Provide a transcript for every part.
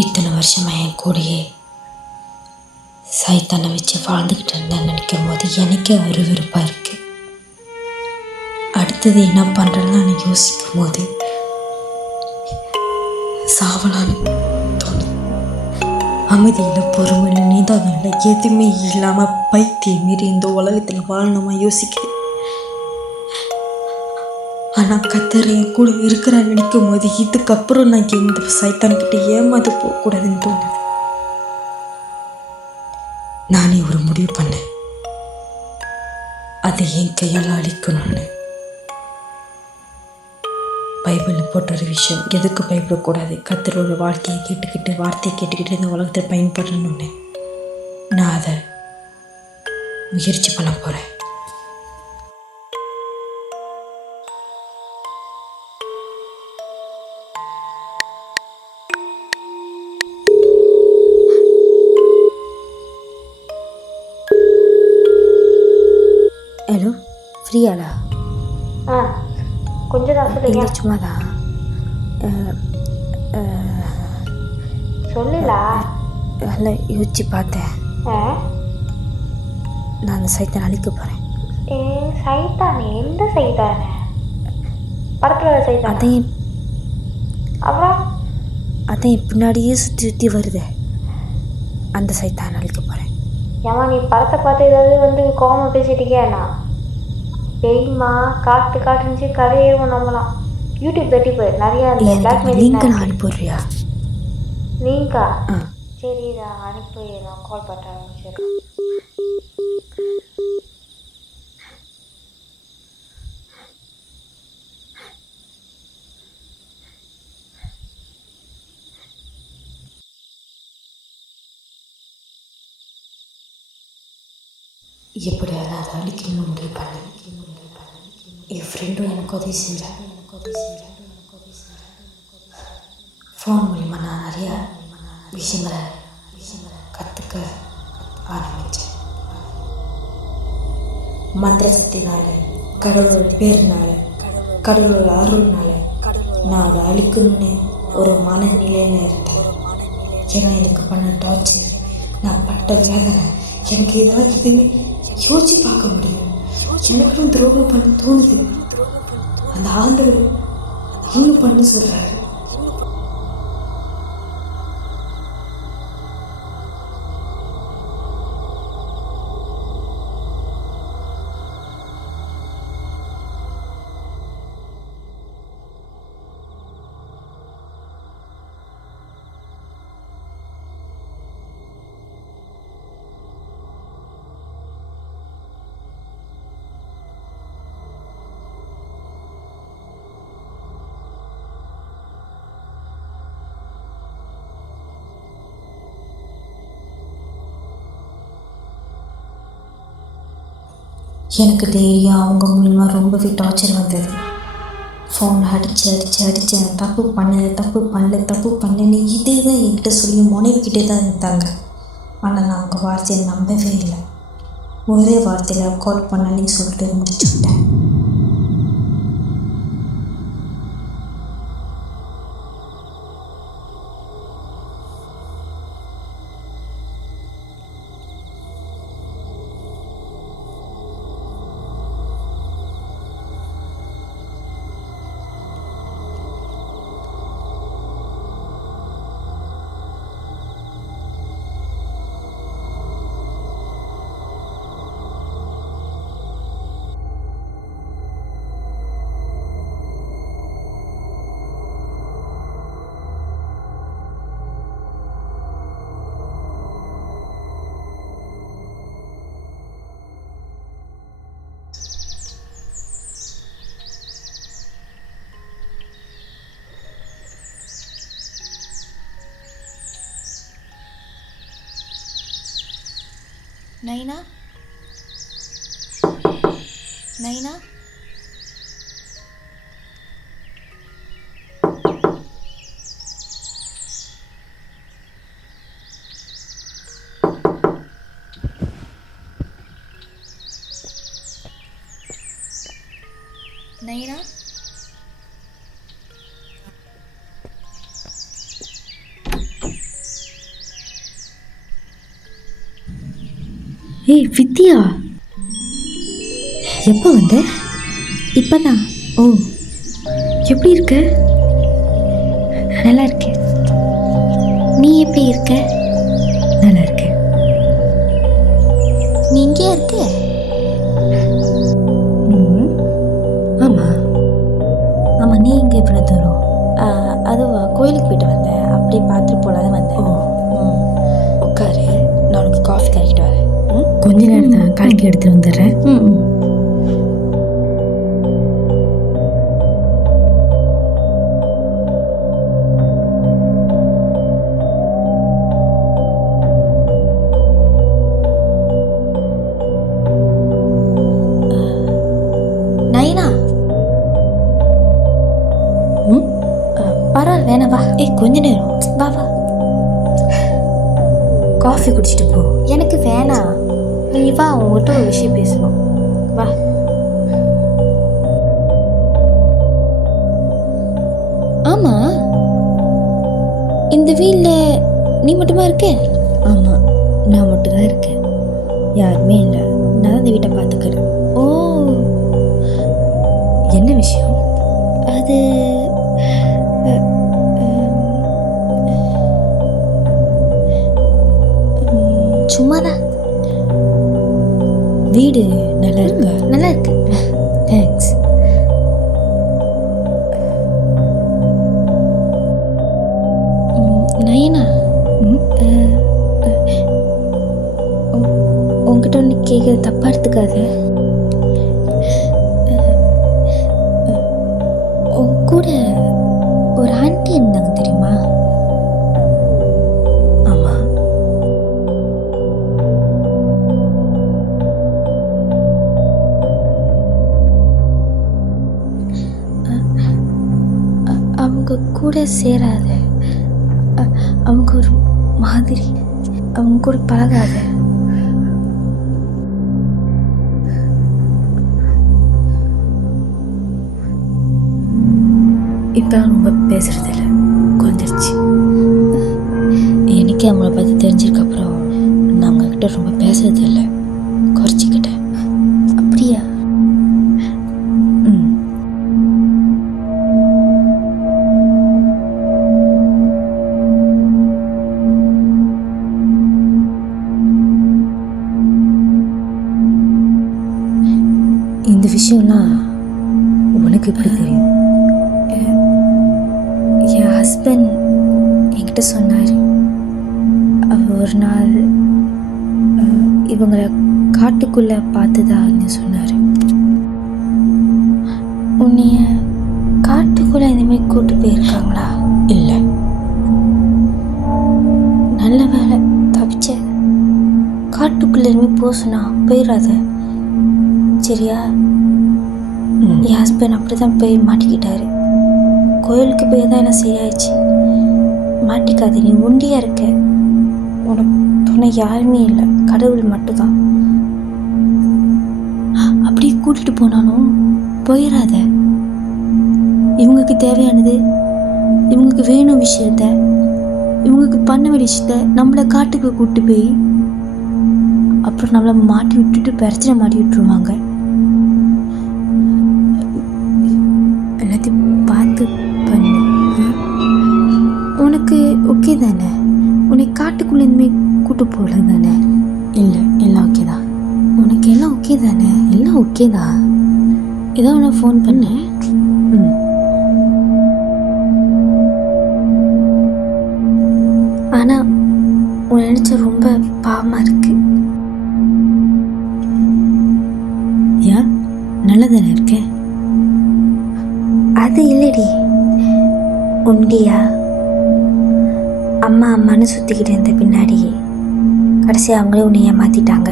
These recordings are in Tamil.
இத்தனை வருஷமாக என் கூடயே சைத்தானை வச்சு வாழ்ந்துக்கிட்டு இருந்தேன்னு நினைக்கும் போது எனக்கே அருவருப்பாக இருக்குது. அடுத்தது என்ன பண்ணுறேன்னு நான் யோசிக்கும் போது சாவலான்னு தோணுது. அமைதியில் பொறுமையில் நீதானில் எதுவுமே இல்லாமல் பைத்தியம் மீறி இந்த உலகத்தில் வாழணுமா யோசிக்கிறேன். ஆனால் கத்தர் என் கூட இருக்கிறான்னு நினைக்கும் போது இதுக்கப்புறம் நான் இந்த சைத்தான்கிட்ட ஏமாந்து போகக்கூடாதுன்னு தோணுது. நானே ஒரு முடிவு பண்ணேன், அதை என் கையால் அழிக்கணும்னு. பைபிளில் போட்ட ஒரு விஷயம், எதுக்கு பயப்படக்கூடாது, கத்தரோட வாழ்க்கையை கேட்டுக்கிட்டு வார்த்தையை கேட்டுக்கிட்டு இந்த உலகத்தில் பயன்படணும்னு நான் அதை முயற்சி பண்ண போகிறேன். ஹலோ, ஃப்ரீயாடா? கொஞ்சம் தான் சொல்லுங்க. இல்லை சும்மா தான். சொல்லலா? நல்லா யோசிச்சு பார்த்தேன். நான் அந்த சைத்தானை அழிக்க போகிறேன். சைத்தானே? எந்த சைத்தானே? படத்தில் சைத்தான்? அதையும் அப்புறம் அதையும் பின்னாடியே சுற்றி சுற்றி வருது, அந்த சைத்தானை அழிக்க போகிறேன். ஏமா நீ படத்தை பார்த்து ஏதாவது கோவமாக பேசிட்டீங்கண்ணா? பெய்யுமா காட்டுன்னு கதையே நம்பலாம். யூடியூப் தட்டி போய் நிறையா லிங்க் நான் அனுப்பிடுறியா? லிங்கா? சரி, நான் அனுப்பி நான் கால் பண்ணுறேன். சரி. எப்படியாவது அதை அழிக்கணும்னு முடிவு பண்ணேன். என் ஃப்ரெண்டும் எனக்கு உதவி செஞ்சேன். ஃபோன் மூலிமா நான் நிறையா விஷயங்களை கற்றுக்க ஆரம்பித்தேன். மந்திர சக்தினால, கடவுளோட பேருனால, கடவுளோட அருள்னால நான் அதை அழிக்கணும்னு ஒரு மனநிலையில் இருந்தேன். ஏன்னா எனக்கு பண்ண டார்ச்சர், நான் பட்ட வேதனை, எனக்கு இதெல்லாம் எதுவுமே யோசிச்சு பார்க்க முடியும். எனக்கும் துரோகம் பண்ண தோணுது. அந்த ஆண்டவர் இன்னும் பண்ண சொல்றாரு. எனக்கு டெய்லியும் அவங்க மூலிமா ரொம்பவே டார்ச்சர் வந்தது. ஃபோன் அடித்து தப்பு பண்ணலன்னு இதே தான் என்கிட்ட சொல்லி முனைவிக்கிட்டே தான் இருந்தாங்க. ஆனால் நான் அவங்க வார்த்தையை நம்பவே இல்லை. ஒரே வார்த்தையில் கால் பண்ணலன்னு சொல்லிட்டு முடிச்சு விட்டேன். நைனா, நைனா, நைனா, ஏய் வித்யா, எப்போ வந்த? இப்போதான். ஓ, எப்படி இருக்க? நல்லா இருக்கேன். நீ எப்படி இருக்க? நல்லா இருக்கேன். நீ இங்கே இருக்க? ஆமாம் ஆமாம். நீ இங்கே இவ்வளோ தூரம்? அதுவா, கோயிலுக்கு போயிட்டு வந்தேன். அப்படியே பார்த்துட்டு போலாதான் வந்தேன். ஓ, உட்காரு, நான் உனக்கு காஃபி கழிக்கிட்டு வரேன். கொஞ்ச நேரம் தான், கலக்கி எடுத்துட்டு வந்துடுறேன். நைனா, பரவாயில்ல, வேணாம் வா. கொஞ்ச நேரம் வா வா. காஃபி குடிச்சிட்டு போ. எனக்கு வேணாம், நீ வா, உங்கள்கிட்ட ஒரு விஷயம் பேசணும். வா. ஆமாம், இந்த வீட்டில் நீ மட்டுமா இருக்க? ஆமாம், நான் மட்டும்தான் இருக்கேன், யாருமே இல்லை. நான் இந்த வீட்டை பார்த்துக்கிறேன். ஓ, என்ன விஷயம்? அது சும்மாதான். வீடு நல்லா இருக்கா? நல்லா இருக்கு. தேங்க்ஸ். நயனா, உங்ககிட்ட ஒன்று கேட்குறது தப்பாக எடுத்துக்காது. உன் கூட ஒரு ஆண்டி இருந்தாங்க தெரியுமா? ஆமாம். அவங்க கூட சேராத, அவங்க ஒரு மாதிரி, அவங்க கூட பழகாத. இப்போ ரொம்ப பேசுறதில்ல, குறைஞ்சிருச்சு. எனக்கே அவங்கள பற்றி தெரிஞ்சதுக்கப்புறம் நான் அவங்கக்கிட்ட ரொம்ப பேசுறதில்ல, குறைச்சிக்கிட்டேன். அப்படியா? ம். இந்த விஷயம்லாம் உனக்கு எப்படி தெரியும்? என் ஹஸ்பண்ட் என்கிட்ட சொன்னார். அவர் ஒரு நாள் இவங்களை காட்டுக்குள்ளே பார்த்ததான்னு சொன்னார். உன்னைய காட்டுக்குள்ளே இந்தமாரி கூட்டு போயிருக்காங்களா? இல்லை. நல்ல வேலை தப்பிச்ச. காட்டுக்குள்ளே இனிமேல் போக சொன்னா போயிடாத, சரியா? என் ஹஸ்பண்ட் அப்படி தான் போய் மாட்டிக்கிட்டாரு. கோயிலுக்கு போய் தான் எல்லாம் சரியாயிடுச்சு. மாட்டிக்காது, நீ ஒண்டியாக இருக்க. உனக்கு துணை யாருமே இல்லை, கடவுள் மட்டும்தான். அப்படியே கூட்டிகிட்டு போனாலும் போயிடாத. இவங்களுக்கு தேவையானது, இவங்களுக்கு வேணும் விஷயத்த, இவங்களுக்கு பண்ண வேண்டிய விஷயத்த நம்மளை காட்டுக்கு கூப்பிட்டு போய் அப்புறம் நம்மளை மாட்டி விட்டுட்டு பிரச்சனை மாட்டி விட்டுருவாங்க. எல்லாத்தையும் பார்த்து பண்ணு. உனக்கு ஓகே தானே? உன்னை காட்டுக்குள்ளே இனிமேல் கூட்டு போகல தானே? இல்லை, எல்லாம் ஓகே தான். உனக்கு எல்லாம் ஓகே தானே? எல்லாம் ஓகே தான். ஏதோ உனக்கு ஃபோன் பண்ணேன். ஆனால் உன்னை நினச்ச ரொம்ப பாவமாக இருக்கு. ஏன்? நல்லா தானே இருக்கேன். அது இல்லடி, உண்டியா அம்மா அம்மான்னு சுற்றிக்கிட்டு இருந்த பின்னாடி கடைசி அவங்களே உன்னை ஏமாற்றிட்டாங்க.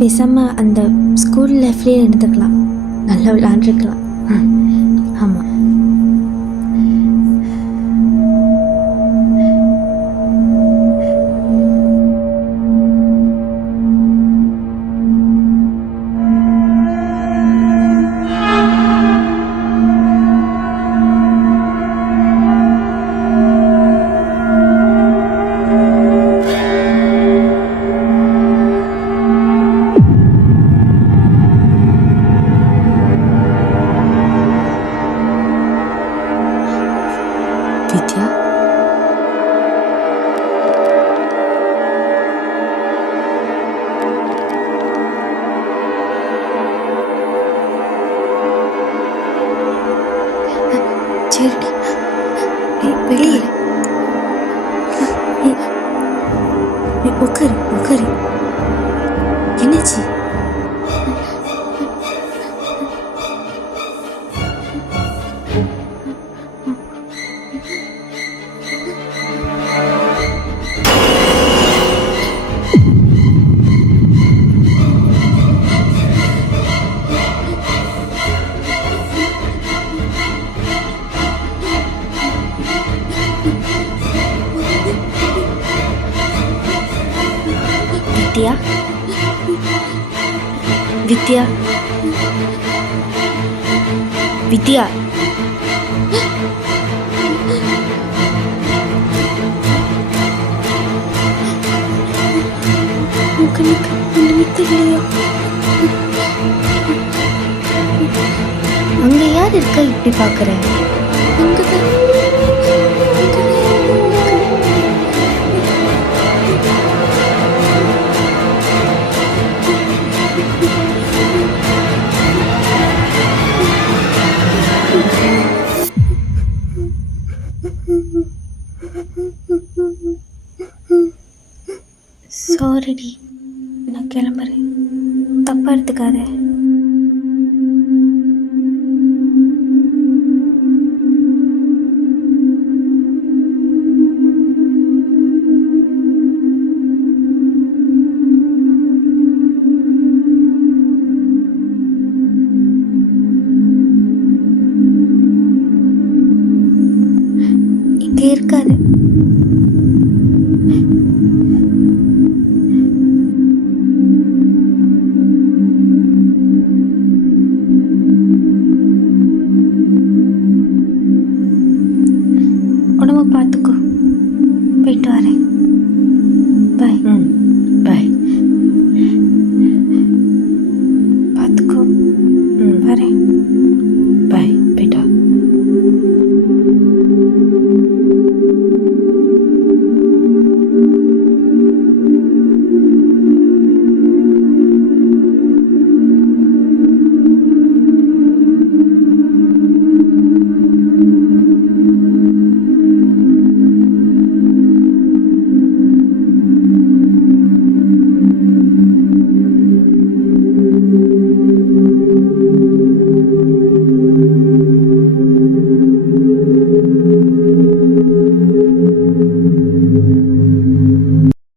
பேசாமல் அந்த ஸ்கூல் லைஃப்லேயே இருந்துக்கலாம், நல்லா விளாண்டுருக்கலாம். ஆமாம். வித்யா, சரிடி, வெளியே உட்காரு உட்காரு. என்னாச்சு? வித்யா, வித்யா, வித்யா, கண்ணுக்கு ஒண்ணுமே தெரியலையா? அங்க யார் இருக்கா இப்படி பாக்குற? அங்கதான் சாரிடி, நான் கிளம்புறேன். தப்பா எடுத்துக்காத. இங்கே இருக்காது. உடம்ப பார்த்துக்கோ. போயிட்டு வரேன். பாய்.